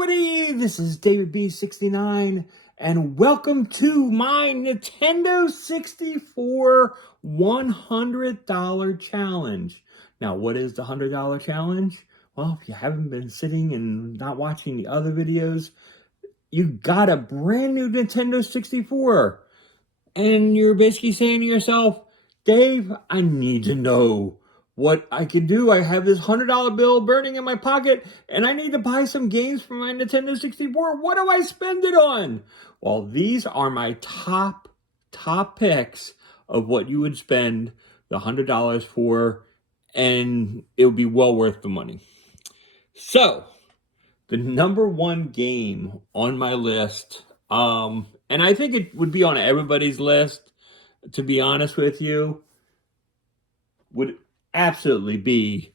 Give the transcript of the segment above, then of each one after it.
everybody, this is David B69 and welcome to my Nintendo 64 $100 challenge. Now, what is the $100 challenge? Well, if you haven't been sitting and not watching the other videos, you got a brand new Nintendo 64 and you're basically saying to yourself, Dave, I need to know what I can do. I have this $100 bill burning in my pocket, and I need to buy some games for my Nintendo 64. What do I spend it on? Well, these are my top picks of what you would spend the $100 for, and it would be well worth the money. So, the number one game on my list, and I think it would be on everybody's list, to be honest with you, would absolutely be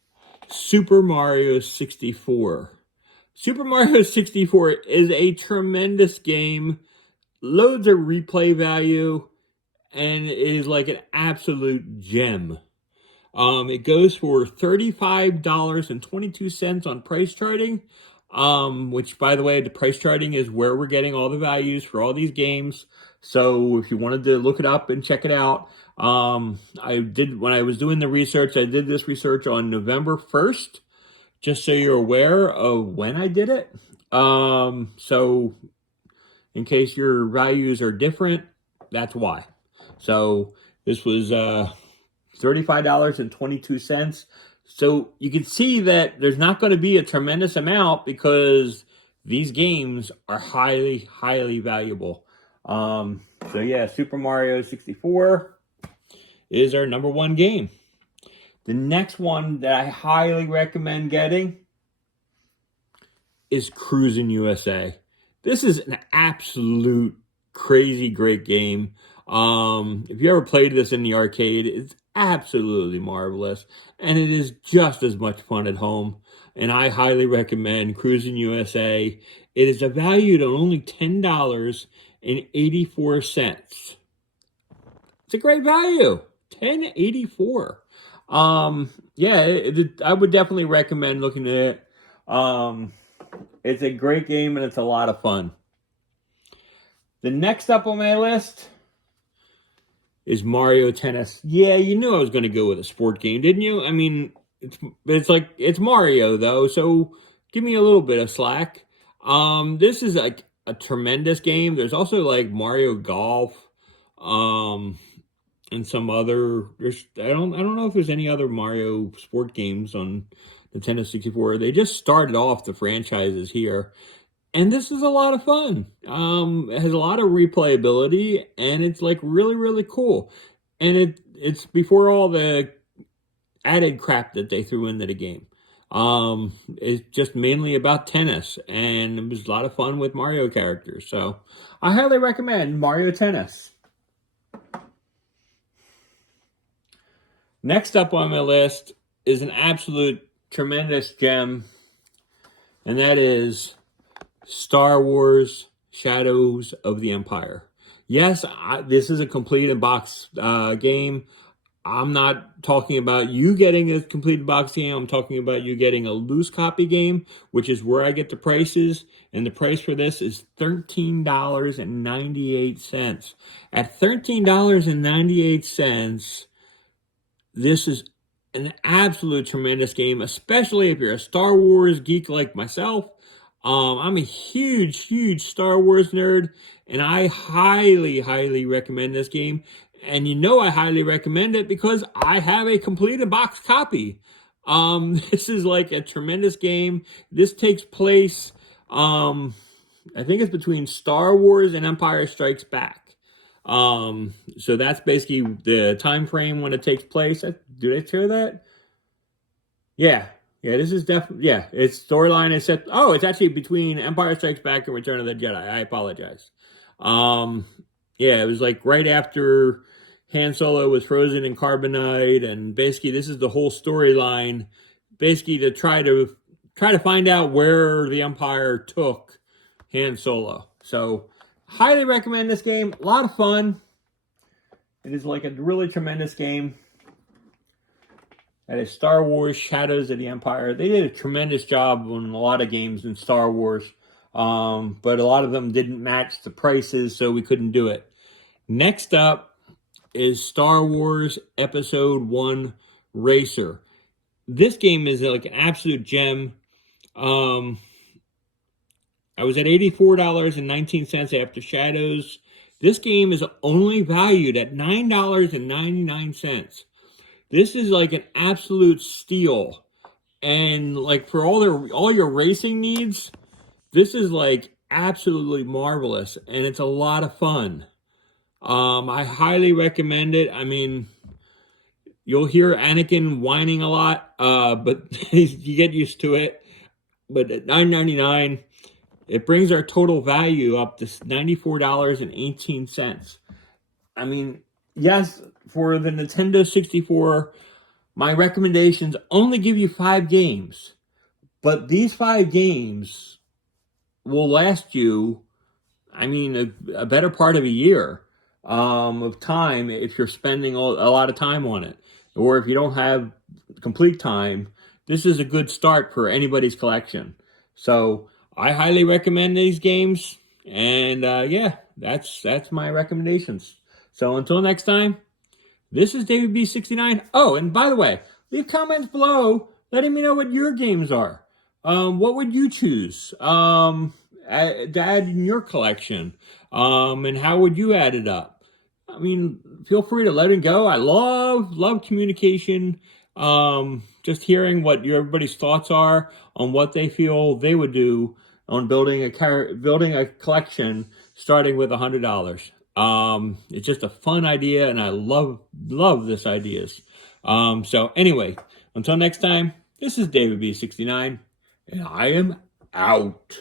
Super Mario 64. Super Mario 64 is a tremendous game, loads of replay value, and is like an absolute gem. It goes for $35.22 on price charting, which, by the way, the price charting is where we're getting all the values for all these games. So if you wanted to look it up and check it out, when I was doing the research, I did this research on November 1st, just so you're aware of when I did it. So in case your values are different, that's why. So this was $35.22. So you can see that there's not going to be a tremendous amount because these games are highly, highly valuable. So yeah, Super Mario 64 is our number one game. The next one that I highly recommend getting is Cruisin' USA. This is an absolute crazy great game. If you ever played this in the arcade, it's absolutely marvelous, and it is just as much fun at home. And I highly recommend Cruisin' USA. It is valued at only $10.84. It's a great value, $10.84. Yeah, I would definitely recommend looking at it. It's a great game and it's a lot of fun. The next up on my list is Mario Tennis. Yeah, you knew I was going to go with a sport game, didn't you? I mean, it's Mario though, so give me a little bit of slack. This is like a tremendous game. There's also like Mario Golf, and some other. I don't know if there's any other Mario sport games on Nintendo 64. They just started off the franchises here. And this is a lot of fun. It has a lot of replayability, and it's like really, really cool. And it's before all the added crap that they threw into the game. It's just mainly about tennis, and it was a lot of fun with Mario characters. So I highly recommend Mario Tennis. Next up on my list is an absolute tremendous gem, and that is Star Wars Shadows of the Empire. Yes, this is a completed box game. I'm not talking about you getting a completed box game. I'm talking about you getting a loose copy game, which is where I get the prices. And the price for this is $13.98. At $13.98, this is an absolute tremendous game, especially if you're a Star Wars geek like myself. I'm a huge Star Wars nerd, and I highly, highly recommend this game. And you know I highly recommend it because I have a completed box copy. This is like a tremendous game. This takes place, I think it's between Star Wars and Empire Strikes Back. So that's basically the time frame when it takes place. Did I share that? Yeah. Yeah, this is definitely, yeah, its storyline is set, it's actually between Empire Strikes Back and Return of the Jedi. I apologize. Yeah, it was like right after Han Solo was frozen in carbonite, and basically this is the whole storyline, basically to try to find out where the Empire took Han Solo. So, highly recommend this game. A lot of fun. It is like a really tremendous game. That is Star Wars Shadows of the Empire. They did a tremendous job on a lot of games in Star Wars. but a lot of them didn't match the prices, so we couldn't do it. Next up is Star Wars Episode 1 Racer. This game is like an absolute gem. Um, I was at $84.19 after Shadows. This game is only valued at $9.99. This is like an absolute steal. And like for all your racing needs, this is like absolutely marvelous, and it's a lot of fun. I highly recommend it. I mean, you'll hear Anakin whining a lot, but you get used to it. But at $9.99, it brings our total value up to $94.18. I mean, yes, for the Nintendo 64, my recommendations only give you 5 games. But these 5 games will last you, I mean, a better part of a year of time if you're spending a lot of time on it. Or if you don't have complete time, this is a good start for anybody's collection. So I highly recommend these games. And yeah, that's my recommendations. So until next time, this is David B69. Oh, and by the way, leave comments below letting me know what your games are. What would you choose to add in your collection? And how would you add it up? I mean, feel free to let it go. I love communication. Just hearing what everybody's thoughts are on what they feel they would do on building a collection starting with $100. It's just a fun idea, and I love this ideas. So anyway, until next time, this is David B69, and I am out.